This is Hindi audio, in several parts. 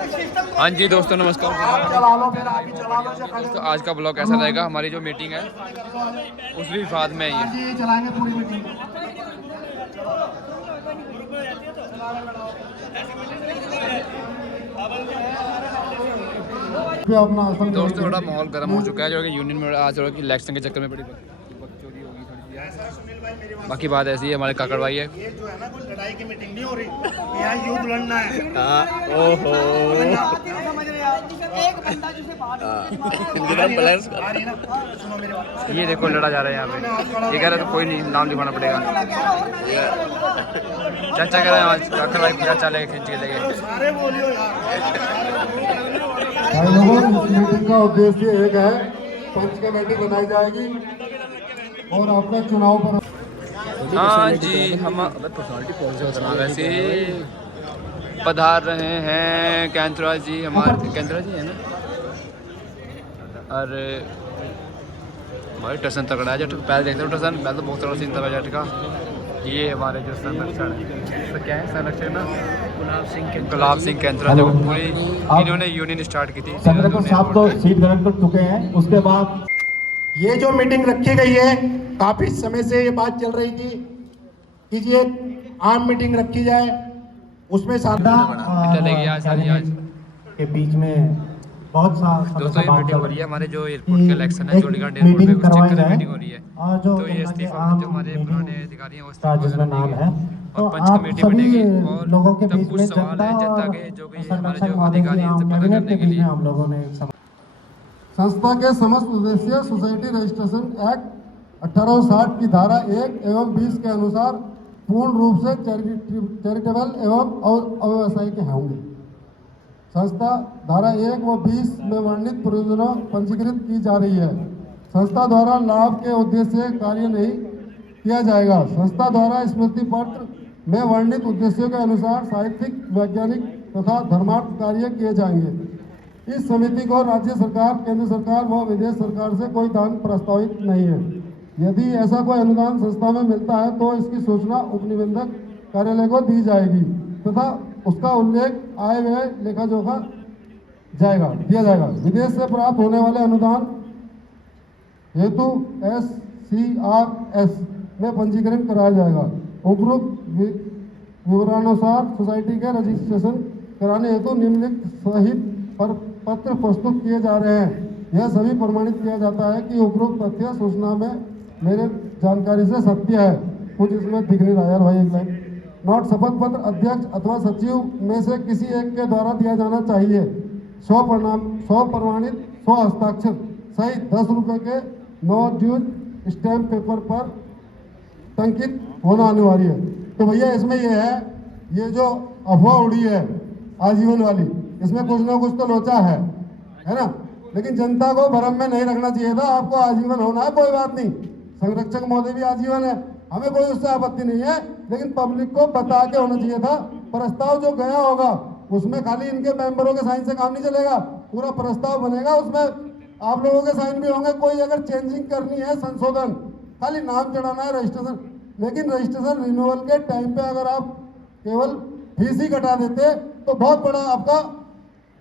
हाँ जी दोस्तों नमस्कार। दोस्तों आज का ब्लॉग कैसा रहेगा, हमारी जो मीटिंग है उस विवाद में ही है। चलाएंगे पूरी मीटिंग। दोस्तों थोड़ा माहौल गर्म हो चुका है जो कि यूनियन में आज थोड़ा कि इलेक्शन के चक्कर में बड़ी बकचोदी होगी थोड़ी। बाकी बात ऐसी है, हमारे काकड़ भाई है। ये जो है ना कोई लड़ाई की मीटिंग नहीं हो रही, यहाँ युद्ध लड़ना है। ओहो ये देखो लड़ा जा रहा है यहाँ पे। ये कह रहा है तो कोई नहीं, नाम लिखवाना पड़ेगा। चाचा कह रहे हैं काकड़ भाई चाचा लेके खींच के लेके। सारे बोलियो लोगों इस मीटिंग का उद्देश्य एक है, पंच कमेटी बनाई जाएगी और अपने चुनाव पर। हाँ जी हम वैसे पधार रहे हैं कैंथरा जी, हमारे कैंथरा जी है ना। और हमारे टसन तगड़ा है जट, पहले देखते हो टसन, पहले तो बहुत तगड़ा सीन था जट का। ये हमारे जो संरक्षण है तो क्या है संरक्षण ना, गुलाब सिंह कैंथरा जो पूरी इन्होंने यूनियन स्टार्ट की थी। साहब तो सीट कलेक्ट कर चुके हैं। उसके बाद ये जो मीटिंग रखी गई है, काफी समय से ये बात चल रही थी कि ये आम मीटिंग रखी जाए, उसमें के बीच में बहुत सा दोस्तों ये मीटिंग हो रही है हमारे जो एयरपोर्ट का इलेक्शन है चंडीगढ़ एयरपोर्ट पे, उस चक्कर में मीटिंग हो रही है। तो ये इस्तीफा जो हमारे पुराने अधिकारी हैं वो इस्तीफा नाम है और पंच कमेटी बनेगी और तब कुछ सवाल है जनता के जो कि हमारे जो अधिकारी हैं उनसे पता करने के लिए। हम लोगों ने संस्था के समस्त उद्देश्य सोसाइटी रजिस्ट्रेशन एक्ट 1860 की धारा 1 एवं 20 के अनुसार पूर्ण रूप से चैरिटेबल एवं अव्यवसायिक होंगे। संस्था धारा 1 व 20 में वर्णित प्रयोजनों पंजीकृत की जा रही है। संस्था द्वारा लाभ के उद्देश्य से कार्य नहीं किया जाएगा। संस्था द्वारा स्मृति पत्र में वर्णित उद्देश्यों के अनुसार साहित्यिक, वैज्ञानिक तथा धर्मार्थ कार्य किए जाएंगे। इस समिति को राज्य सरकार, केंद्र सरकार व विदेश सरकार से कोई दान प्रस्तावित नहीं है। यदि ऐसा कोई अनुदान संस्था में मिलता है तो इसकी सूचना उपनिबंधक कार्यालय को दी जाएगी तथा उसका उल्लेख आय व्यय लेखा जोखा दिया जाएगा। विदेश से प्राप्त होने वाले अनुदान हेतु SCRS में पंजीकरण कराया जाएगा। उपरोक्त विवरणानुसार सोसाइटी के रजिस्ट्रेशन कराने हेतु निम्नलिखित सहित पर पत्र प्रस्तुत किए जा रहे हैं। यह सभी प्रमाणित किया जाता है कि उपरोक्त तथ्य सूचना में मेरे जानकारी से सत्य है। कुछ इसमें दिख नहीं रहा यार भाई, एक लाइन नोट शपथ पत्र अध्यक्ष अथवा सचिव में से किसी एक के द्वारा दिया जाना चाहिए। 100 प्रमाणित 100 हस्ताक्षर सहित 10 रुपये के 9 ड्यूज स्टैम्प पेपर पर टंकित होना अनिवार्य है। तो भैया इसमें यह है, ये जो अफवाह उड़ी है आजीवन वाली, इसमें कुछ ना कुछ तो लोचा है ना। लेकिन जनता को भ्रम में नहीं रखना चाहिए था। आपको आजीवन होना है कोई बात नहीं, संरक्षक महोदय भी आजीवन है, हमें कोई उससे आपत्ति नहीं है, लेकिन पब्लिक को बता के होना चाहिए था। प्रस्ताव जो गया होगा उसमें खाली इनके मेंबरों के साइन से काम नहीं चलेगा, पूरा प्रस्ताव बनेगा, उसमें आप लोगों के साइन भी होंगे। कोई अगर चेंजिंग करनी है, संशोधन, खाली नाम चढ़ाना है, रजिस्ट्रेशन। लेकिन रजिस्ट्रेशन रिन्यूअल के टाइम पे अगर आप केवल फीस ही कटा देते तो बहुत बड़ा आपका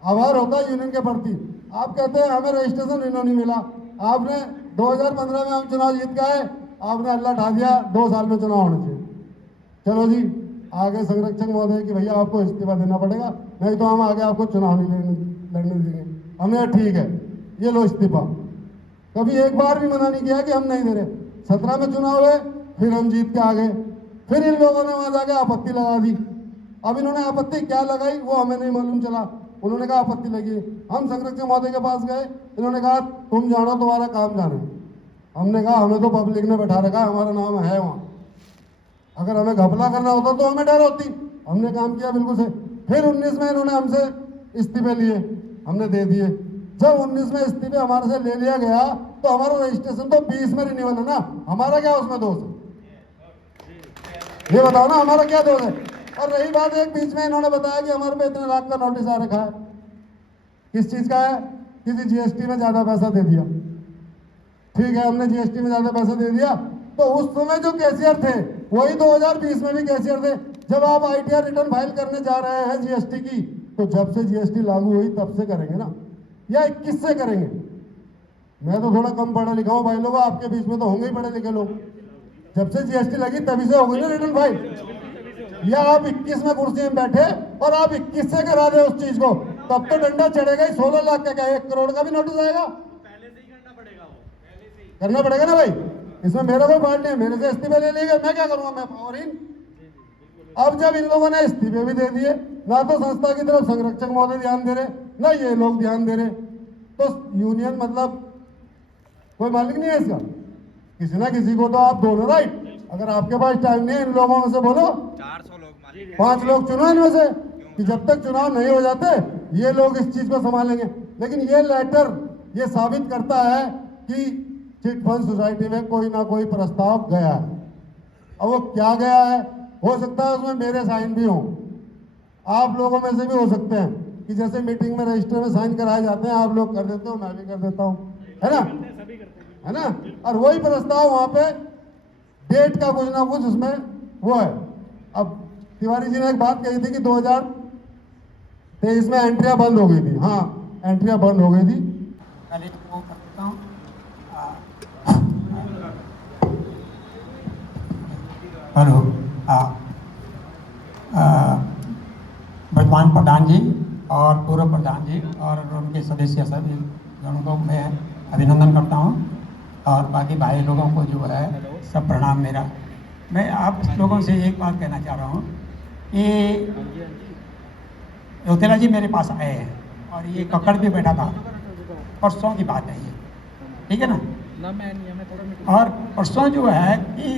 आभार होता यूनियन के प्रति। आप कहते हैं हमें रजिस्ट्रेशन रिन्यू नहीं मिला, आपने 2015 में हम चुनाव जीत के आए, आपने अल्लाह ढा दिया 2 साल में चुनाव होने चाहिए। चलो जी आगे संरक्षक महोदय कि भैया आपको इस्तीफा देना पड़ेगा, नहीं तो हम आगे आपको चुनाव नहीं लड़ने देंगे। हमने ठीक है ये लो इस्तीफा। कभी एक बार भी मना नहीं किया कि हम नहीं दे रहे। 17 में चुनाव हुए, फिर हम जीत के आ गए, फिर इन लोगों ने वहां जाके आपत्ति लगा दी। अब इन्होंने आपत्ति क्या लगाई वो हमें नहीं मालूम चला। उन्होंने कहा आपत्ति लगी, हम संरक्षक महोदय के पास गए, इन्होंने कहा तुम जानो तुम्हारा काम जाने। हमने कहा हमें तो पब्लिक ने बैठा रखा, हमारा नाम है वहाँ, अगर हमें घपला करना होता तो हमें डर होती। हमने काम किया बिल्कुल से। फिर 19 में इन्होंने हमसे इस्तीफे लिए, हमने दे दिए। जब 19 में इस्तीफे हमारे से ले लिया गया तो हमारा रजिस्ट्रेशन तो 20 में रिन्यूअल है ना, हमारा क्या उसमें दोष है? ये बताओ ना, हमारा क्या दोष है? और रही बात, एक बीच में इन्होंने बताया कि हमारे पे इतने लाख का नोटिस आ रखा है। किस चीज का है? किसी जीएसटी में ज्यादा पैसा दे दिया। ठीक है, हमने जीएसटी में ज्यादा पैसा दे दिया, तो उस समय जो कैशियर थे वही 2020 में भी कैशियर थे। जब आप आईटीआर रिटर्न फाइल करने जा रहे हैं जीएसटी की, तो जब से जीएसटी लागू हुई तब से करेंगे ना, या 21 से करेंगे? मैं तो थोड़ा कम पढ़ा लिखा हूँ भाई लोग, आपके बीच में तो होंगे ही पढ़े लिखे लोग। जब से जीएसटी लगी तभी से हो गई ना रिटर्न फाइल। या आप 21 में कुर्सी में बैठे और आप 21 से करा दे उस चीज को, तब तो डंडा चढ़ेगा ही। 16 लाख का क्या 1 करोड़ का भी नोटिस आएगा? करना पड़ेगा ना भाई, इसमें मेरा कोई पार्ट नहीं है। मेरे से इस्तीफे ले लिए, मैं क्या करूंगा? मैं पावरहीन। अब जब इन लोगों ने इस्तीफे भी दे दिए, ना तो संस्था की तरफ संरक्षक महोदय ध्यान दे रहे, ना ये लोग ध्यान दे रहे, तो यूनियन मतलब कोई मालिक नहीं है इसका। किसी ना किसी को तो आप दो ना राइट। अगर आपके पास टाइम नहीं है, इन लोगों में से बोलो 5 लोग चुनो इनमें से, कि जब तक चुनाव नहीं हो जाते ये लोग इस चीज को संभालेंगे। लेकिन ये लेटर ये साबित करता है कि चिट फंड सोसाइटी में कोई ना कोई प्रस्ताव गया है। अब वो क्या गया है, हो सकता है उसमें मेरे साइन भी हों, आप लोगों में से भी हो सकते हैं, कि जैसे मीटिंग में रजिस्टर में साइन कराए जाते हैं, आप लोग कर देते हो, मैं भी कर देता हूँ, है ना, है ना। और वही प्रस्ताव वहां पे डेट का कुछ ना कुछ उसमें वो है। अब तिवारी जी ने एक बात कही थी कि 2023 में एंट्रियां बंद हो गई थी। हाँ, एंट्रियां बंद हो गई थी। हेलो, वर्तमान प्रधान जी और पूर्व प्रधान जी और उनके सदस्य सभी जनों को मैं अभिनंदन करता हूं, और बाकी भाई लोगों को जो है सब प्रणाम मेरा। मैं आप लोगों से एक बात कहना चाह रहा हूं कि योतेला जी मेरे पास आए हैं, और ये कक्कड़ भी बैठा था, परसों की बात है ये, ठीक है ना। और परसों जो है कि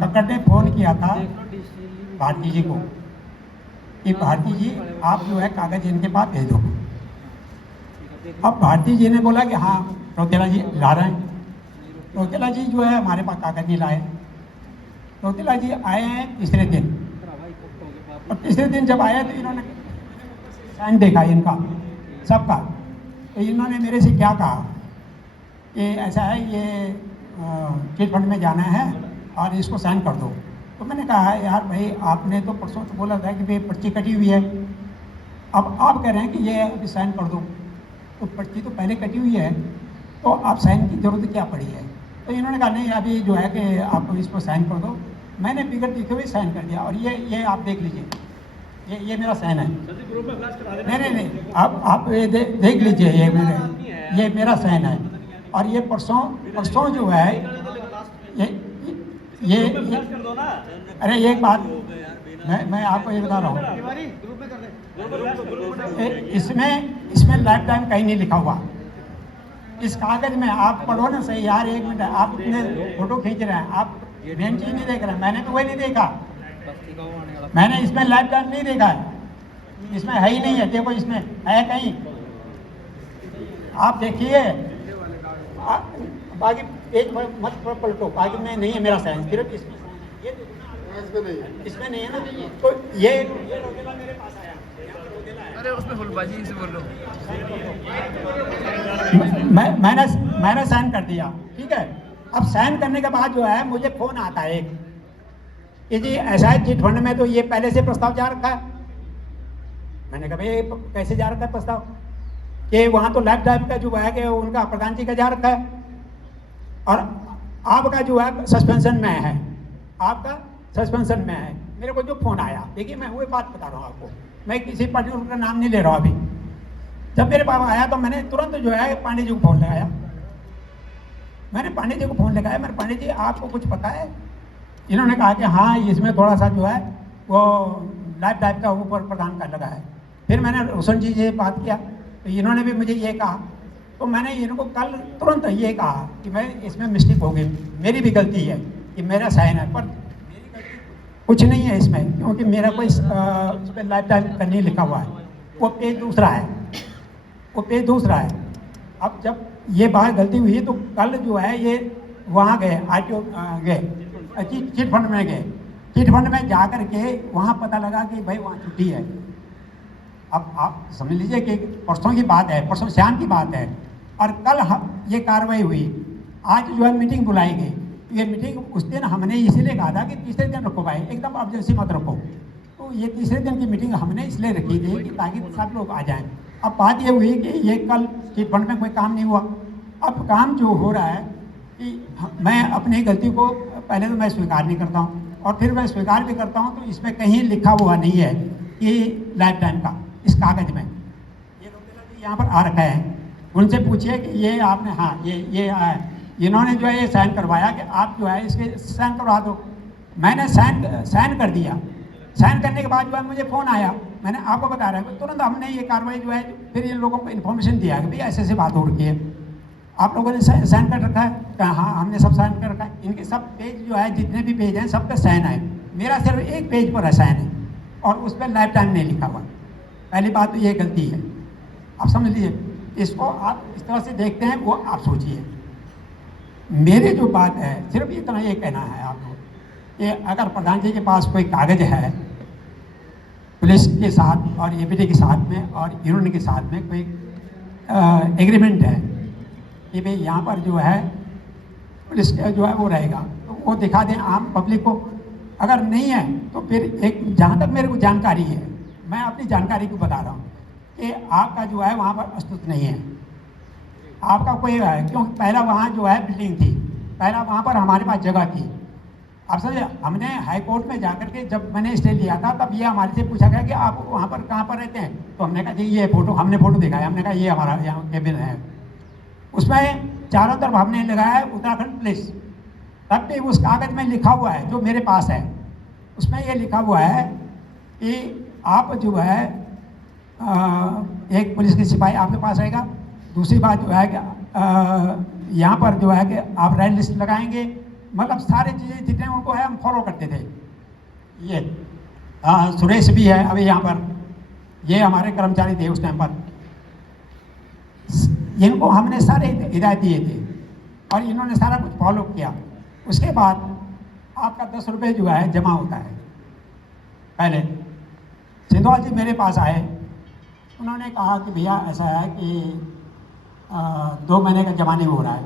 कक्कड़ ने फ़ोन किया था भारती जी को कि भारती जी आप जो है कागज इनके पास भेज दो। अब भारती जी ने बोला कि हाँ रौतेला जी ला रहे हैं। रौतेला जी जो है हमारे पास कागज नहीं लाए। रौतेला जी आए हैं तीसरे दिन, और तीसरे दिन जब आए तो इन्होंने साइन देखा इनका सबका, तो इन्होंने मेरे से क्या कहा कि ऐसा है ये चिट फंड में जाना है और इसको साइन कर दो। तो मैंने कहा यार भाई आपने तो परसों तो बोला था कि भाई पर्ची कटी हुई है, अब आप कह रहे हैं कि ये अभी साइन कर दो, तो पर्ची तो पहले कटी हुई है, तो आप साइन की ज़रूरत क्या पड़ी है? तो इन्होंने कहा नहीं अभी जो है कि आप इसको साइन कर दो। मैंने फिगर दिखे हुए साइन कर दिया, और ये आप देख लीजिए, ये मेरा साइन है। नहीं, आप ये देख लीजिए, ये मेरा साइन है। और ये परसों जो है ये अरे एक बात मैं आपको ये बता रहा हूँ, इसमें लाइफ टाइम कहीं नहीं लिखा हुआ। इस कागज में आप पढ़ो ना सही यार, 1 मिनट, आप इतने फोटो खींच रहे हैं, आप मेन चीज नहीं देख रहे हैं। मैंने तो वही नहीं देखा, मैंने इसमें लाइफ टाइम नहीं देखा है, इसमें है ही नहीं है। देखो इसमें है कहीं, आप देखिए, बाकी पेज मत पलटो, बाकी में नहीं है मेरा साइन, सिर्फ इसमें नहीं है ना। तो ये मेरे पास आया, अरे उसमें हुलबाजी से बोल लो। मैंने साइन कर दिया, ठीक है। अब साइन करने के बाद जो है मुझे फोन आता है एक कि जी ऐसा है चिट फंड में तो ये पहले से प्रस्ताव जा रखा है। मैंने कहा भाई कैसे जा रखा है प्रस्ताव, कि वहाँ तो लाइफ टाइम का जो है कि उनका प्रधान जी का जा रखा है, और आपका जो है सस्पेंशन में है, आपका सस्पेंशन में है। मेरे को जो फोन आया, देखिए मैं वही बात बता रहा हूँ आपको, मैं किसी पर्टिकुलर का नाम नहीं ले रहा हूँ अभी। जब मेरे पास आया तो मैंने तुरंत जो है पांडे जी को फोन लगाया। मैंने पांडे जी को फोन लगाया, मैंने पांडे जी आपको कुछ पता है? इन्होंने कहा कि हाँ इसमें थोड़ा सा जो है वो लाइफ टाइप का ऊपर प्रदान कर लगा है। फिर मैंने रोशन जी से बात किया तो इन्होंने भी मुझे ये कहा, तो मैंने इनको कल तुरंत ये कहा कि मैं इसमें मिस्टेक हो गई, मेरी भी गलती है कि मेरा साइन है, पर मेरी गलती कुछ नहीं है इसमें, क्योंकि मेरा कोई इस पर लाइफ टाइम का नहीं लिखा हुआ है, वो पेज दूसरा है, वो पेज दूसरा है। अब जब ये बाहर गलती हुई तो कल जो है ये वहाँ गए, RTO गए, चिट फंड में गए। चिट फंड में जा कर के वहाँ पता लगा कि भाई वहाँ छुट्टी है। अब आप समझ लीजिए कि परसों की बात है, परसों शाम की बात है, और कल ये कार्रवाई हुई। आज जो है मीटिंग बुलाई गई। ये मीटिंग उस दिन हमने इसीलिए कहा था कि तीसरे दिन रखो भाई, एकदम अर्जेंसी मत रखो। तो तो ये तीसरे दिन की मीटिंग हमने इसलिए रखी थी कि ताकि सब लोग आ जाएं। अब बात ये हुई कि ये कल चिट फंड में कोई काम नहीं हुआ। अब काम जो हो रहा है कि मैं अपनी गलती को पहले तो मैं स्वीकार नहीं करता हूँ, और फिर मैं स्वीकार भी करता हूँ तो इसमें कहीं लिखा हुआ नहीं है कि लाइफ टाइम का इस कागज में। ये रोकेला जी यहाँ पर आ रखा है, उनसे पूछिए कि ये आपने, हाँ ये इन्होंने जो है ये साइन करवाया कि आप जो है इसके साइन करवा दो। मैंने साइन कर दिया। साइन करने के बाद जो है मुझे फ़ोन आया, मैंने आपको बता रहा हूँ, तुरंत हमने ये कार्रवाई जो है फिर इन लोगों को इन्फॉर्मेशन दिया कि भाई ऐसे ऐसे बात हो रही है, आप लोगों ने साइन कर रखा है? कहा हाँ हमने सब साइन कर रखा है। इनके सब पेज जो है जितने भी पेज हैं सब पे साइन है, मेरा सिर्फ एक पेज पर साइन है और उस पर लाइफ टाइम नहीं लिखा हुआ। पहली बात तो ये गलती है, आप समझ लीजिए। इसको आप इस तरह से देखते हैं वो आप सोचिए। मेरी जो बात है सिर्फ इतना ये कहना है आपको कि अगर प्रधान जी के पास कोई कागज है पुलिस के साथ और एपीडी के साथ में और यूनियन के साथ में कोई एग्रीमेंट है कि भाई यहाँ पर जो है पुलिस का जो है वो रहेगा, तो वो दिखा दें आम पब्लिक को। अगर नहीं है तो फिर एक, जहाँ तक मेरे को जानकारी है, मैं अपनी जानकारी को बता रहा हूँ कि आपका जो है वहाँ पर अस्तित्व नहीं है, आपका कोई है, क्योंकि पहला वहाँ जो है बिल्डिंग थी, पहला वहाँ पर हमारे पास जगह थी। आप समझे, हमने हाई कोर्ट में जाकर के जब मैंने स्टे लिया था तब ये हमारे से पूछा गया कि आप वहाँ पर कहाँ पर रहते हैं, तो हमने कहा जी ये फ़ोटो, हमने फ़ोटो दिखाया, हमने कहा ये हमारा यहाँ केबिन है। उसमें चारों तरफ हमने लगाया है उत्तराखंड पुलिस, तब भी उस कागज़ में लिखा हुआ है जो मेरे पास है, उसमें ये लिखा हुआ है कि आप जो है एक पुलिस के सिपाही आपके पास रहेगा। दूसरी बात जो है कि यहाँ पर जो है कि आप रेड लिस्ट लगाएंगे, मतलब सारी चीज़ें जितने उनको है हम फॉलो करते थे। ये सुरेश भी है अभी यहाँ पर, ये हमारे कर्मचारी थे उस टाइम पर, इनको हमने सारे हिदायत दिए थे और इन्होंने सारा कुछ फॉलो किया। उसके बाद आपका 10 रुपये जो है जमा होता है। पहले सिंधवाल जी मेरे पास आए, उन्होंने कहा कि भैया ऐसा है कि 2 महीने का जमा नहीं हो रहा है।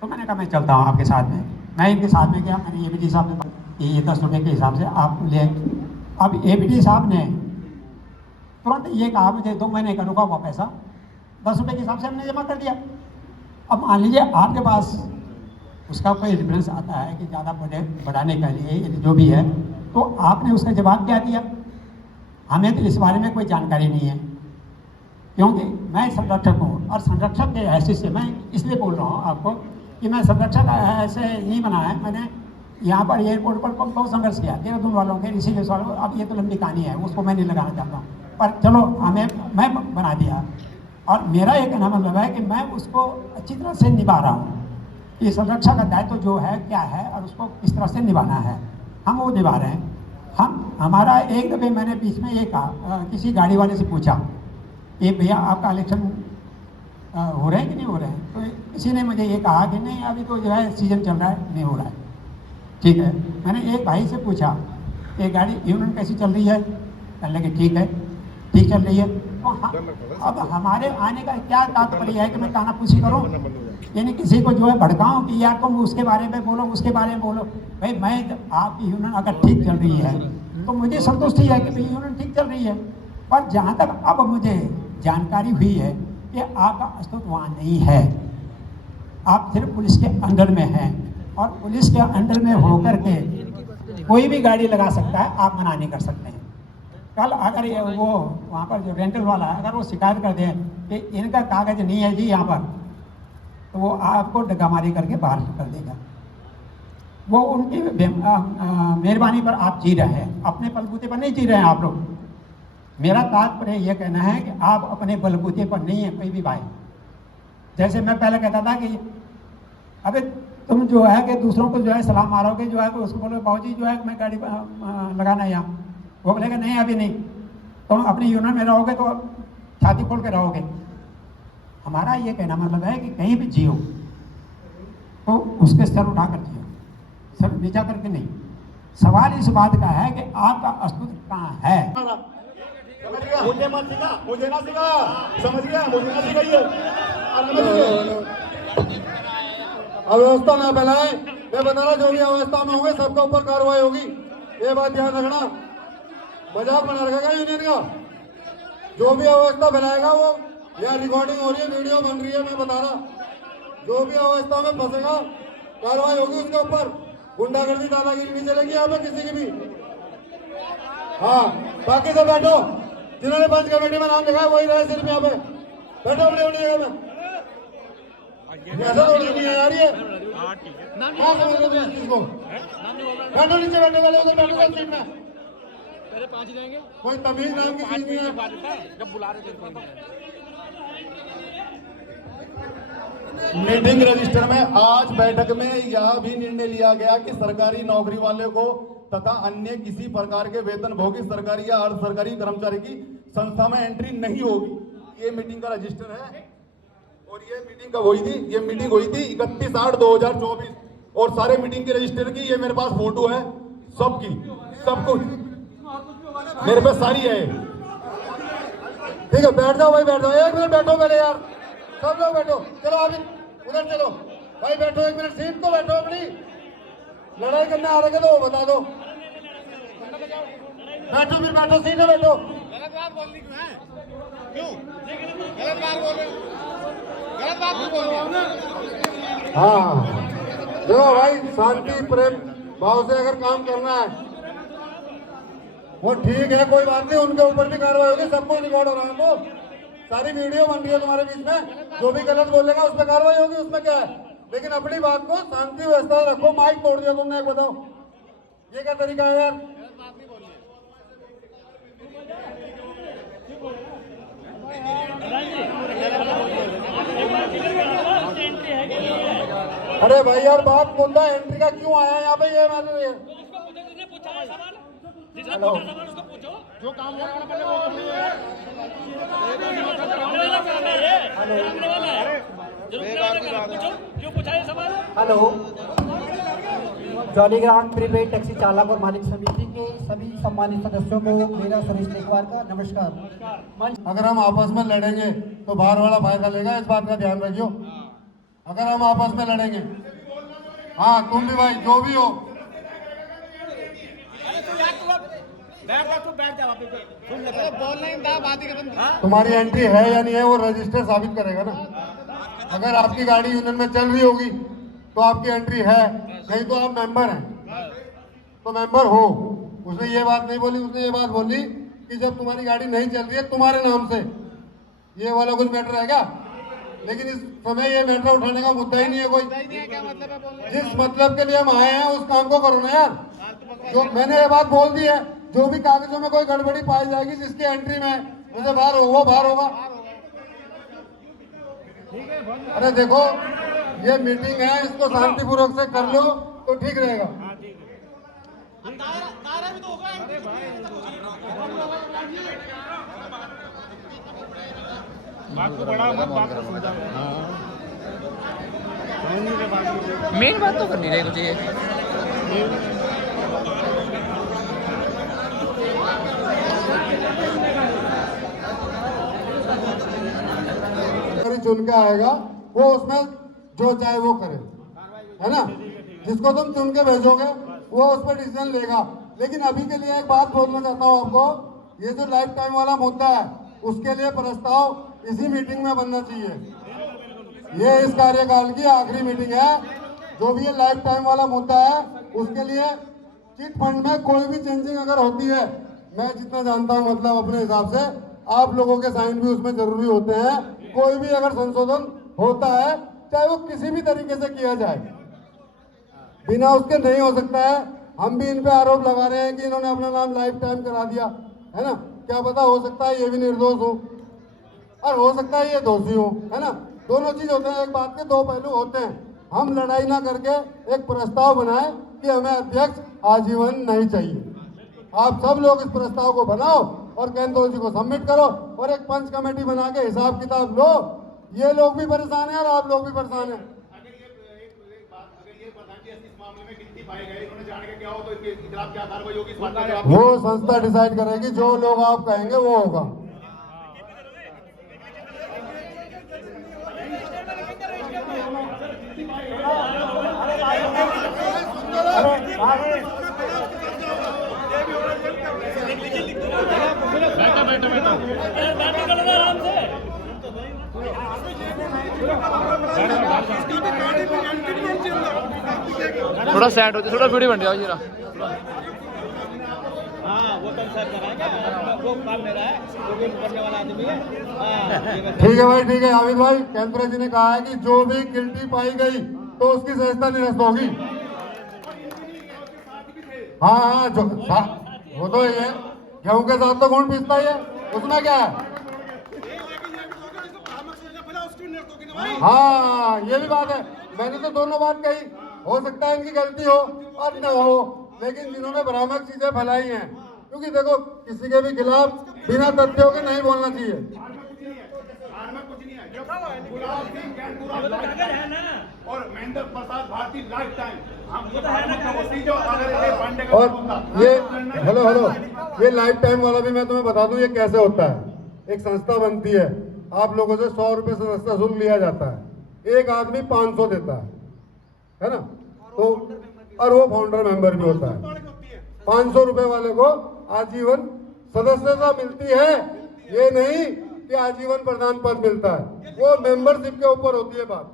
तो मैंने कहा मैं चलता हूँ आपके साथ में। मैं इनके साथ में गया, मैंने एपीडी साहब ने कहा कि ये 10 रुपये के हिसाब से आप ले। अब एपीडी साहब ने तुरंत ये कहा मुझे 2 महीने का रुका हुआ पैसा 10 रुपये के हिसाब से हमने जमा कर दिया। अब मान लीजिए आपके पास उसका कोई रेफरेंस आता है कि ज़्यादा बढ़ाने के लिए जो भी है, तो आपने उसका जवाब क्या दिया? हमें तो इस बारे में कोई जानकारी नहीं है, क्योंकि मैं संरक्षक हूँ और संरक्षक के हैसियत से मैं इसलिए बोल रहा हूँ आपको कि मैं संरक्षक ऐसे नहीं बना है। मैंने यहाँ पर एयरपोर्ट पर बहुत संघर्ष किया, देहरादून वालों के, ऋषिकेश वालों, अब ये तो लंबी कहानी है, उसको मैं नहीं लगाना चाहता हूँ, पर चलो मैं बना दिया। और मेरा ये कहना मतलब है कि मैं उसको अच्छी तरह से निभा रहा हूँ कि संरक्षा का दायित्व जो है क्या है और उसको किस तरह से निभाना है, हम वो निभा रहे हैं। हमारा एक दफ़े मैंने बीच में ये कहा, किसी गाड़ी वाले से पूछा कि भैया आपका इलेक्शन हो रहे हैं कि नहीं हो रहे हैं, तो किसी ने मुझे ये कहा कि नहीं अभी तो जो है सीजन चल रहा है, नहीं हो रहा है। ठीक है, मैंने एक भाई से पूछा कि गाड़ी यूनियन कैसी चल रही है, कहने लगे ठीक है, ठीक चल रही है। तो अब हमारे आने का क्या तात्पर्य है कि मैं कानाफूसी करूं, यानी किसी को जो है भड़काऊं कि यार तुम उसके बारे में बोलो, उसके बारे में बोलो। भाई मैं आपकी यूनियन अगर ठीक चल रही है तो मुझे संतुष्टि है कि भाई यूनियन ठीक चल रही है। पर जहाँ तक अब मुझे जानकारी हुई है कि आपका अस्तित्व वहाँ नहीं है, आप सिर्फ पुलिस के अंडर में हैं और पुलिस के अंडर में होकर के कोई भी गाड़ी लगा सकता है, आप मना नहीं कर सकते हैं। कल अगर वो वहाँ पर जो रेंटल वाला है अगर वो शिकायत कर दे कि इनका कागज नहीं है जी यहाँ पर, तो वो आपको डगामारी करके बाहर कर देगा। वो उनकी मेहरबानी पर आप जी रहे हैं, अपने बलबूते पर नहीं जी रहे हैं आप लोग। मेरा तात्पर्य यह कहना है कि आप अपने बलबूते पर नहीं है कोई भी भाई। जैसे मैं पहले कहता था कि अबे तुम जो है कि दूसरों को जो है सलाम मारोगे, जो है कि उसको बोलो बाबूजी जो है मैं गाड़ी लगाना है यहाँ, वो बोलेगा नहीं अभी नहीं, तुम अपनी यूनियन में रहोगे तो छाती खोल के रहोगे। हमारा ये कहना मतलब है कि कहीं भी जियो तो उसके सर उठा कर जियो, सर नीचा करके नहीं। सवाल इस बात का है कि आपका अस्तित्व कहाँ है। मुझे मत सिखा, मुझे ना सिखा, समझ गया, मुझे ना सिखाइए। अव्यवस्था ना फैलाए, मैं बता रहा जो भी अवस्था में होंगे सबके ऊपर कार्रवाई होगी, ये बात ध्यान रखना। मजाक बना रखा है यूनियन का। जो भी अवस्था बनाएगा वो, यह रिकॉर्डिंग हो रही है, वीडियो बन रही है, मैं बता रहा, जो भी अवस्था में फंसेगा कार्रवाई होगी उसके ऊपर। गुंडागर्दी दादागिरी नहीं चलेगी यहाँ पे किसी की भी। हाँ, बाकी सब बैठो, जिन्होंने पंच कमेटी में नाम लिखा है वही रहे सिर्फ यहाँ पे। बैठो अपनी अपनी जगह में। ऐसा थोड़ी नहीं है यार ये। हाँ समझ रहे हो इस चीज को। बैठो नीचे, बैठे वाले उधर बैठो सीट में। पहले 5 ही जाएंगे। कोई तमीज नाम की चीज नहीं है। जब बुला रहे थे मीटिंग रजिस्टर में आज बैठक में यह भी निर्णय लिया गया कि सरकारी नौकरी वाले को तथा अन्य किसी प्रकार के वेतन भोगी सरकारी या अर्ध सरकारी कर्मचारी की संस्था में एंट्री नहीं होगी। ये मीटिंग का रजिस्टर है और ये मीटिंग कब हुई थी? ये मीटिंग हुई थी 31/8/2024 और सारे मीटिंग के रजिस्टर की ये मेरे पास फोटो है सबकी, सब कुछ मेरे पास सारी है। ठीक है, बैठ जाओ भाई, बैठ जाओ। एक मिनट बैठो पहले यार, सब लोग बैठो। चलो अभी उधर चलो भाई, बैठो एक मिनट, सीट को बैठो अपनी। लड़ाई करने आ रहे थे तो वो बता दो। बैठो फिर, बैठो सीट में बैठो। गलत बात बोलनी क्यों है? क्यों गलत बात बोल रहे हो? गलत बात क्यों बोल रहे हो? हाँ देखो भाई, शांति प्रेम भाव से अगर काम करना है वो ठीक है, कोई बात नहीं, उनके ऊपर भी कार्रवाई होगी। सबको रिकॉर्ड हो रहा है, वो सारी वीडियो बन रही है तुम्हारे बीच में। जो भी गलत बोलेगा उस पर कार्रवाई होगी, उसमें क्या है। लेकिन अपनी बात को शांति व्यवस्था रखो। माइक तोड़ दिया तुमने, एक बताओ ये क्या तरीका है यार? अरे भाई यार, बात मुद्दा एंट्री का क्यों आया यहाँ पे, ये मैंने हेलो जो काम होना पहले वो कर लीजिए। हेलो, जॉलीग्रांट प्रीपेड टैक्सी चालक और मालिक समिति के सभी सम्मानित सदस्यों को मेरा सुरेश लेखवार का नमस्कार। अगर हम आपस में लड़ेंगे तो बाहर वाला फायदा लेगा, इस बात का ध्यान रखियो। अगर हम आपस में लड़ेंगे, हाँ तुम भी भाई जो भी हो, तुम्हारी एंट्री है या नहीं है वो रजिस्टर साबित करेगा ना। अगर आपकी गाड़ी यूनियन में चल रही होगी तो आपकी एंट्री है, नहीं तो आप मेंबर हैं तो मेंबर हो। उसने ये बात नहीं बोली, उसने ये बात बोली कि जब तुम्हारी गाड़ी नहीं चल रही है तुम्हारे नाम से, ये वाला कुछ मैटर है क्या? लेकिन इस समय ये मैटर उठाने का मुद्दा ही नहीं है कोई। जिस मतलब के लिए हम आए हैं उस काम को करो ना यार। जो मैंने ये बात बोल दी है, जो भी कागजों में कोई गड़बड़ी पाई जाएगी जिसकी एंट्री में उसे बाहर हो, वो बाहर होगा। अरे देखो ये मीटिंग है, इसको शांतिपूर्वक से कर लो तो ठीक रहेगा। मेन बात तो करनी रही कुछ ये। चुन के आएगा वो उसमें जो चाहे वो करे, है ना। जिसको तुम चुन के भेजोगे वो उस पर डिसीजन लेगा। लेकिन अभी के लिए एक बात बोलना चाहता हूँ आपको, ये जो लाइफ टाइम वाला मुद्दा है उसके लिए प्रस्ताव इसी मीटिंग में बनना चाहिए। ये इस कार्यकाल की आखिरी मीटिंग है। जो भी ये लाइफ टाइम वाला मुद्दा है उसके लिए चिट फंड में कोई भी चेंजिंग अगर होती है, मैं जितना जानता हूँ मतलब अपने हिसाब से आप लोगों के साइन भी उसमें जरूरी होते हैं। कोई भी अगर संशोधन होता है चाहे वो किसी भी तरीके से किया जाए, बिना उसके नहीं हो सकता है। हम भी इन पे आरोप लगा रहे हैं कि इन्होंने अपना नाम लाइफ टाइम करा दिया, है ना। क्या पता, हो सकता है ये भी निर्दोष हो और हो सकता है ये दोषी हो, है ना। दोनों चीज होते हैं, एक बात के दो पहलू होते हैं। हम लड़ाई ना करके एक प्रस्ताव बनाए कि हमें अध्यक्ष आजीवन नहीं चाहिए। आप सब लोग इस प्रस्ताव को बनाओ और केंद्र जी को सबमिट करो और एक पंच कमेटी बना के हिसाब किताब लो। ये लोग भी परेशान हैं और आप लोग भी परेशान हैं। वो संस्था डिसाइड करेगी, जो लोग आप कहेंगे वो होगा। अरे थोड़ा साइड हो जाए, थोड़ा वीडियो बन रहा है जरा। हाँ वो तो सर कराएगा, वो काम मेरा है, वो भी करने वाला आदमी है। ठीक है भाई, ठीक है। हामिद भाई, केंद्र जी ने कहा है कि जो भी गिल्टी पाई गई तो उसकी सजा निरस्त होगी। हाँ हाँ, जो वो तो ये है, गेहूं के साथ तो कौन पीसता ही है, उसमें क्या है। हाँ ये भी बात है, मैंने तो दोनों बात कही। हो सकता है इनकी गलती हो और न हो, लेकिन जिन्होंने भ्रामक चीजें फैलाई हैं, क्योंकि देखो किसी के भी खिलाफ बिना तथ्यों के नहीं बोलना चाहिए। और महेंद्र प्रसाद भारती लाइफ टाइम और ये हेलो, ये लाइफ टाइम वाला भी मैं तुम्हें बता दूं ये कैसे होता है। एक संस्था बनती है, आप लोगों से 100 रुपए सदस्यता शुल्क लिया जाता है, एक आदमी 500 देता है ना, तो और वो फाउंडर मेंबर भी होता है। 500 रुपए वाले को आजीवन सदस्यता मिलती है, ये नहीं कि आजीवन प्रधान पद मिलता है, वो मेंबरशिप के ऊपर होती है बात।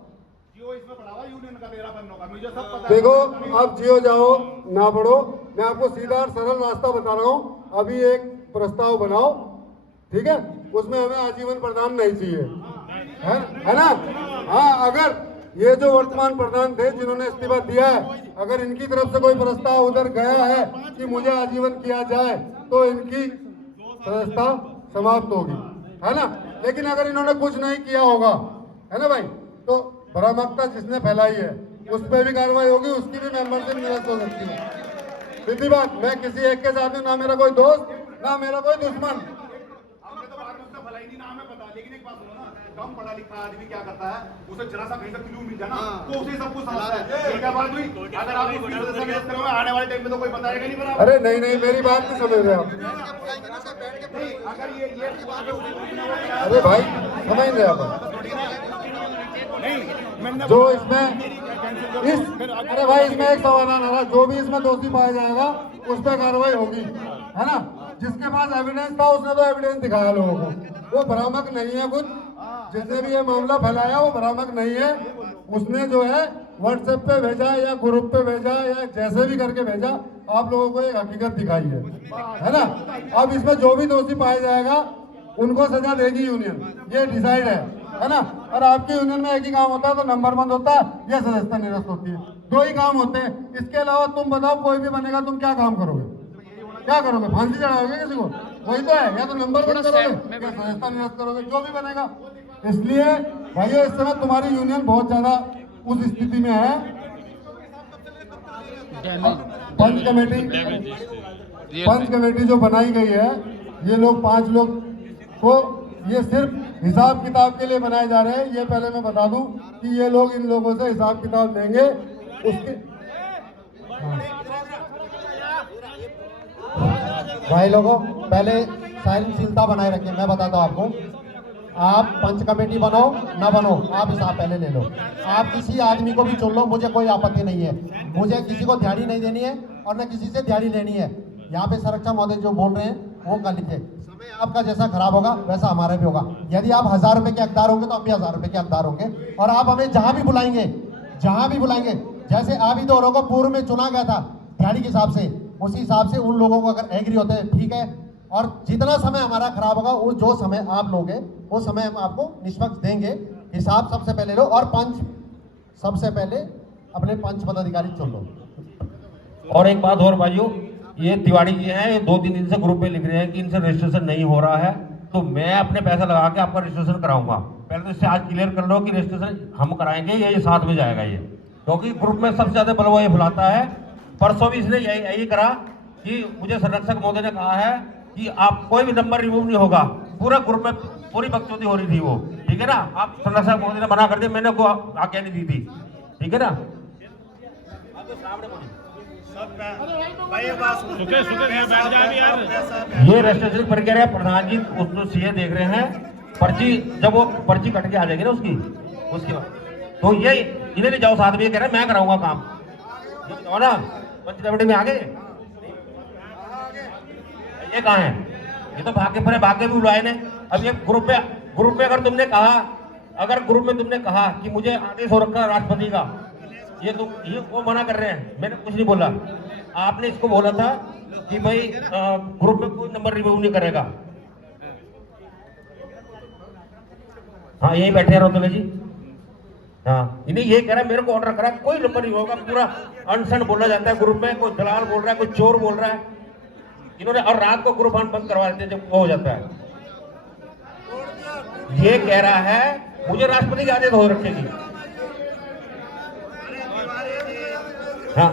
इसमें बढ़ावा यूनियन का मेरा बनने का मुझे सब पता है। देखो आप जियो जाओ ना पढ़ो, मैं आपको सीधा और सरल रास्ता बता रहा हूँ। अभी एक प्रस्ताव बनाओ, ठीक है, उसमें हमें आजीवन प्रधान नहीं चाहिए, है ना। हाँ, अगर ये जो वर्तमान प्रधान थे जिन्होंने इस्तीफा दिया है, अगर इनकी तरफ से कोई प्रस्ताव उधर गया है कि मुझे आजीवन किया जाए तो इनकी सदस्यता समाप्त होगी, है ना। लेकिन अगर इन्होंने कुछ नहीं किया होगा, है ना भाई, तो भ्रामकता जिसने फैलाई है उस पर भी कार्रवाई होगी, उसकी भी मेंबरशिप निरस्त हो सकती है। सीधी बात, मैं किसी एक के साथ हूं, ना मेरा कोई दोस्त ना मेरा कोई दुश्मन। लेकिन एक बात सुनो ना, कम पढ़ा लिखा आदमी क्या करता है, उसे जरा सा कहीं से क्लू मिल जाए ना तो उसे सब कुछ समझता है। ये क्या बात हुई, अगर आप इसकी वजह से निरस्त करोगे, आने वाले टाइम में तो कोई बताएगा नहीं बराबर। अरे नहीं नहीं, मेरी बात नहीं समझ रहे आप। अगर ये अरे भाई समझ रहे आप जो इसमें अरे भाई इसमें एक समाधान है, जो भी इसमें दोषी पाया जाएगा उस पर कार्रवाई होगी, है ना। जिसके पास एविडेंस था उसने तो एविडेंस दिखाया लोगों को, वो भ्रामक नहीं है। कुछ जिसने भी ये मामला फैलाया वो भ्रामक नहीं है, उसने जो है व्हाट्सएप पे भेजा या ग्रुप पे भेजा या जैसे भी करके भेजा, आप लोगों को एक हकीकत दिखाई है ना। अब इसमें जो भी दोषी पाया जाएगा उनको सजा देगी यूनियन, ये डिसाइड है ना। और आपकी यूनियन में एक ही काम होता है, तो नंबर बंद होता है या सदस्यता निरस्त होती है, दो ही काम होते हैं। इसके अलावा तुम बताओ कोई भी बनेगा, तुम क्या काम करोगे, क्या करोगे, फांसी चढ़ाओगे किसी को, वही तो है, या तो नंबर बंद करोगे या सदस्यता निरस्त करोगे, जो भी बनेगा। इसलिए भाइयों इस समय तुम्हारी यूनियन बहुत ज्यादा उस स्थिति में है। पंच कमेटी जो बनाई गई है, ये लोग 5 लोग को ये सिर्फ हिसाब किताब के लिए बनाए जा रहे हैं। ये पहले मैं बता दूं कि ये लोग इन लोगों से हिसाब किताब लेंगे उसके। भाई लोगों, पहले सहनशीलता बनाए रखें। मैं बताता हूँ आपको, आप पंच कमेटी बनो ना बनो, आप हिसाब पहले ले लो। आप किसी आदमी को भी चुन लो, मुझे कोई आपत्ति नहीं है। मुझे किसी को दिहाड़ी नहीं देनी है और न किसी से दिहाड़ी लेनी है। यहाँ पे संरक्षण महोदय जो बोल रहे हैं वो कर लीजिए। समय आपका जैसा खराब होगा वैसा हमारा भी होगा। यदि आप 1000 रुपए के हकदार होंगे तो हम भी 1000 रुपए के हकदार होंगे, और आप हमें जहां भी बुलाएंगे, जैसे आप ही दोनों को पूर्व में चुना गया था दिहाड़ी के हिसाब से, उसी हिसाब से उन लोगों को अगर एग्री होते हैं ठीक है, और जितना समय हमारा खराब होगा वो जो समय आप लोगे वो समय हम आपको निष्पक्ष देंगे। हिसाब सबसे पहले लो, और पंच सबसे पहले अपने पंच पदाधिकारी चुन लो। और एक बात और भाइयों, ये तिवारी जी हैं, ये 2-3 दिन से ग्रुप में लिख रहे हैं कि इनसे रजिस्ट्रेशन नहीं हो रहा है, तो मैं अपने पैसा लगा के आपका रजिस्ट्रेशन कराऊंगा। पहले तो इससे आज क्लियर कर लो कि रजिस्ट्रेशन हम कराएंगे, ये साथ में जाएगा ये, क्योंकि ग्रुप में सबसे ज्यादा बलवा ये फुलाता है। परसों भी इसने यही करा कि मुझे संरक्षक महोदय ने कहा है कि आप कोई भी नंबर रिमूव नहीं होगा। पूरा ग्रुप में पूरी बकचोदी हो रही थी वो, ठीक है ना। आप संरक्षक महोदय ने मना कर दिया, मैंने को आज्ञा नहीं दी थी, ठीक है ना। ये रजिस्ट्रेशन प्रक्रिया प्रधान जी उसको सीए देख रहे हैं। पर्ची जब वो पर्ची कट के आ जाएगी ना उसके बाद तो ये इन्हें ले जाओ साथ में, ये कह रहे हैं मैं कराऊंगा काम, ये ना पंच कमेटी में आ गए। ये कहाँ है ये तो भागे भी बुलाए ने। अब ये ग्रुप में अगर तुमने कहा, अगर ग्रुप में तुमने कहा कि मुझे आदेश हो रखा राष्ट्रपति का, ये वो मना कर रहे हैं, मैंने कुछ नहीं बोला। आपने इसको बोला था कि भाई ग्रुप में कोई नंबर रिमूव नहीं करेगा। हाँ यही बैठे हैं रौतेला जी। हाँ इन्हें ये कह रहा है, मेरे को ऑर्डर करा, कोई नंबर नहीं होगा। पूरा अनशन बोला जाता है ग्रुप में, कोई दलाल बोल रहा है, कोई चोर बोल रहा है इन्होंने, और रात को ग्रुप बंद करवा देते हैं जब वो हो जाता है। ये कह रहा है मुझे राष्ट्रपति की आदेश हो रखेगी। हाँ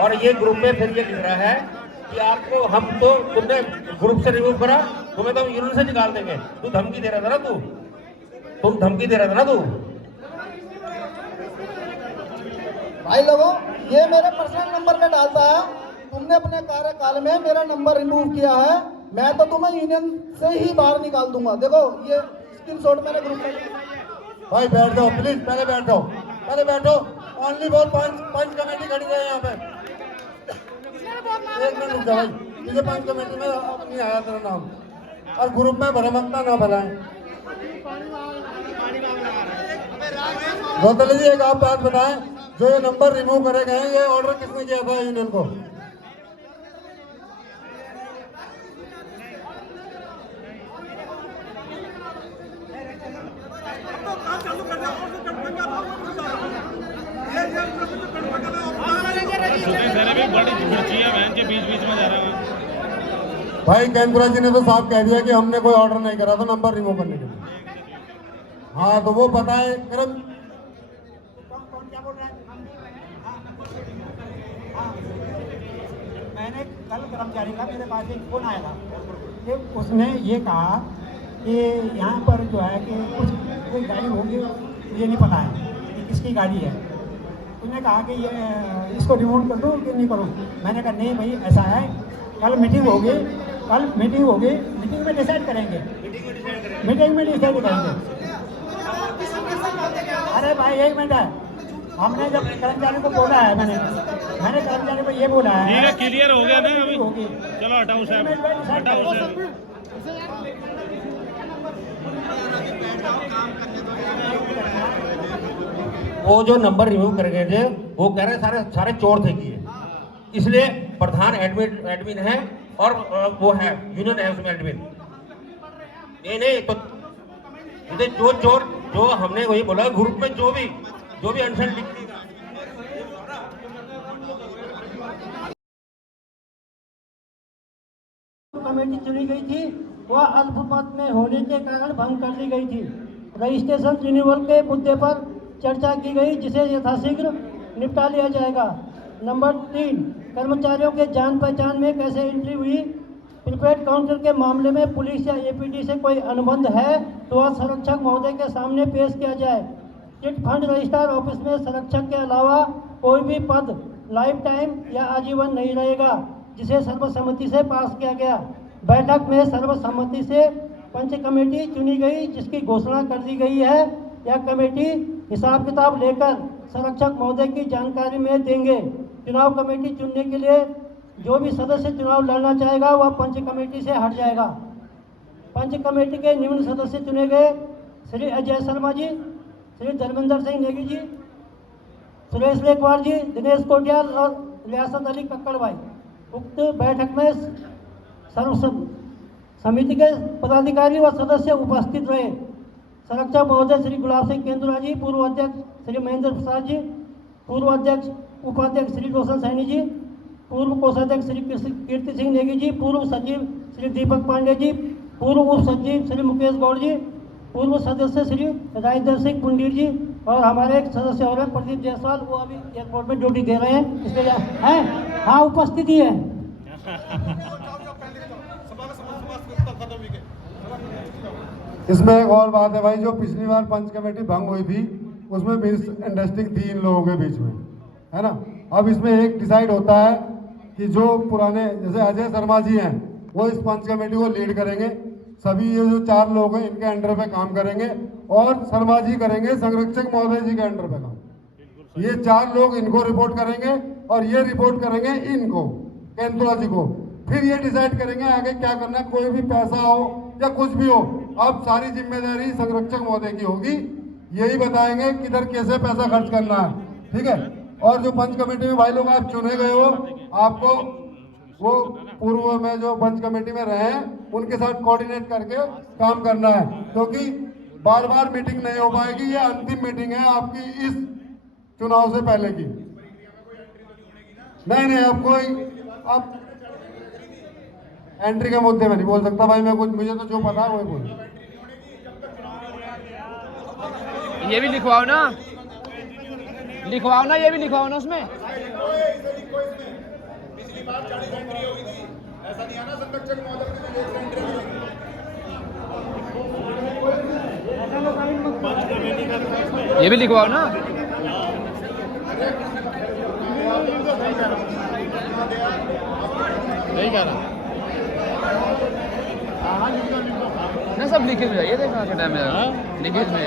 और ये ग्रुप में फिर ये लिख रहा है कि आपको हम तो तुमने ग्रुप से रिमूव करा, तुम्हें तो हम यूनियन से निकाल देंगे। तू धमकी दे रहा था ना, तुम धमकी दे रहा था ना तू। भाई लोगों, ये मेरे पर्सनल नंबर पे डालता है, तुमने अपने कार्यकाल में मेरा नंबर रिमूव किया है, मैं तो तुम्हें यूनियन से ही बाहर निकाल दूंगा। देखो ये स्क्रीनशॉट मैंने ग्रुप में। भाई बैठ जाओ प्लीज, पहले बैठो। ओनली फॉर पंच कमेटी खड़ी है यहाँ पे। एक मिनट रुक जा भाई, मुझे पंच कमेटी में अब नहीं आया तेरा नाम, और ग्रुप में भ्रमकता ना फैलाएं। रौतेला जी एक आप बात बताएं, जो ये नंबर रिमूव करे गए हैं, ये ऑर्डर किसने किया था यूनियन को? भाई केंद्रा जी ने तो साफ कह दिया कि हमने कोई ऑर्डर नहीं करा था नंबर रिमूव करने के लिए। हाँ तो वो बताए करम। मैंने कल कर्मचारी का मेरे पास एक फोन आया था कि उसने ये कहा कि यहाँ पर जो है कि कुछ कोई गाड़ी होगी, मुझे नहीं पता है कि किसकी गाड़ी है। उसने कहा कि ये इसको रिमूव कर दूँ कि नहीं करूँ। मैंने कहा नहीं भाई ऐसा है, कल मीटिंग होगी, मीटिंग में डिसाइड करेंगे। अरे भाई एक मिनट है, हमने जब कर्मचारी को बोला है, मैंने कर्मचारी को ये बोला है, क्लियर हो गया ना अभी। होगी। चलो हटाओ साहब। वो जो नंबर रिमूव कर गए थे वो कह रहे सारे चोर थे किए, इसलिए प्रधान एडमिन है और वो है यूनियन है उसमें एडमिन। नहीं तो जो हमने वही बोला, ग्रुप में जो भी अनशन लिख कमेटी चुनी गई थी वह अल्पमत में होने के कारण भंग कर दी गई थी। रजिस्ट्रेशन रिन्यूअल के मुद्दे पर चर्चा की गई, जिसे यथाशीघ्र निपटा लिया जाएगा। नंबर 3, कर्मचारियों के जान पहचान में कैसे एंट्री हुई। प्रीपेड काउंटर के मामले में पुलिस या एपीडी से कोई अनुबंध है तो वह संरक्षक महोदय के सामने पेश किया जाए। चिट फंड रजिस्ट्रार ऑफिस में संरक्षक के अलावा कोई भी पद लाइफ टाइम या आजीवन नहीं रहेगा, जिसे सर्वसम्मति से पास किया गया। बैठक में सर्वसम्मति से पंच कमेटी चुनी गई, जिसकी घोषणा कर दी गई है। यह कमेटी हिसाब किताब लेकर संरक्षक महोदय की जानकारी में देंगे। चुनाव कमेटी चुनने के लिए जो भी सदस्य चुनाव लड़ना चाहेगा वह पंच कमेटी से हट जाएगा। पंच कमेटी के निम्न सदस्य चुने गए: श्री अजय शर्मा जी, श्री धर्मेंद्र सिंह नेगी जी, सुरेश लेखवार जी, दिनेश कोटियाल और रियासत अली कक्कड़ भाई। उक्त बैठक में सर्व समिति के पदाधिकारी व सदस्य उपस्थित रहे। संरक्षक महोदय श्री गुलाब सिंह केंद्रा जी, पूर्व अध्यक्ष श्री महेंद्र प्रसाद जी, पूर्व अध्यक्ष उपाध्यक्ष श्री रोशन सैनी जी, पूर्व कोषाध्यक्ष श्री कीर्ति सिंह नेगी जी, पूर्व सचिव श्री दीपक पांडे जी, पूर्व उप सचिव श्री मुकेश गौड़ जी, पूर्व सदस्य श्री राजेंद्र सिंह पुंडीर जी, और हमारे एक सदस्य और हैं प्रदीप जायसवाल, वो अभी एयरपोर्ट में ड्यूटी दे रहे हैं, इसके लिए हैं। हाँ उपस्थिति है। इसमें एक और बात है भाई, जो पिछली बार पंच कमेटी भंग हुई थी उसमें मिस अंडरस्टैंडिंग थी इन लोगों के बीच में, है ना। अब इसमें एक डिसाइड होता है कि जो पुराने, जैसे अजय शर्मा जी हैं, वो इस पंच कमेटी को लीड करेंगे। सभी ये जो 4 लोग हैं इनके अंडर पे काम करेंगे, और शर्मा जी करेंगे संरक्षक महोदय जी के अंडर पे काम। ये 4 लोग इनको रिपोर्ट करेंगे और ये रिपोर्ट करेंगे इनको, केंद्रा जी को। फिर ये डिसाइड करेंगे आगे क्या करना है। कोई भी पैसा हो या कुछ भी हो, अब सारी जिम्मेदारी संरक्षक महोदय की होगी। यही बताएंगे किधर कैसे पैसा खर्च करना है, ठीक है। और जो पंच कमेटी में भाई लोग आप चुने गए हो, आपको वो पूर्व में जो पंच कमेटी में रहे हैं उनके साथ कोऑर्डिनेट करके काम करना है, क्योंकि बार बार मीटिंग नहीं हो पाएगी। ये अंतिम मीटिंग है आपकी इस चुनाव से पहले की। नहीं अब कोई अब एंट्री के मुद्दे में नहीं बोल सकता भाई मैं कुछ, मुझे तो जो पता है वही बोल। ये भी लिखवाओ ना, ये भी लिखवाओ ना उसमें। पिछली बार 40 एंट्री होगी थी, ऐसा नहीं आना संरक्षक महोदय की जो 1 एंट्री होगी। ये भी लिखवाओ ना। नहीं कह रहा ना, सब लिखित में, ये देखना टाइम में लिखित में।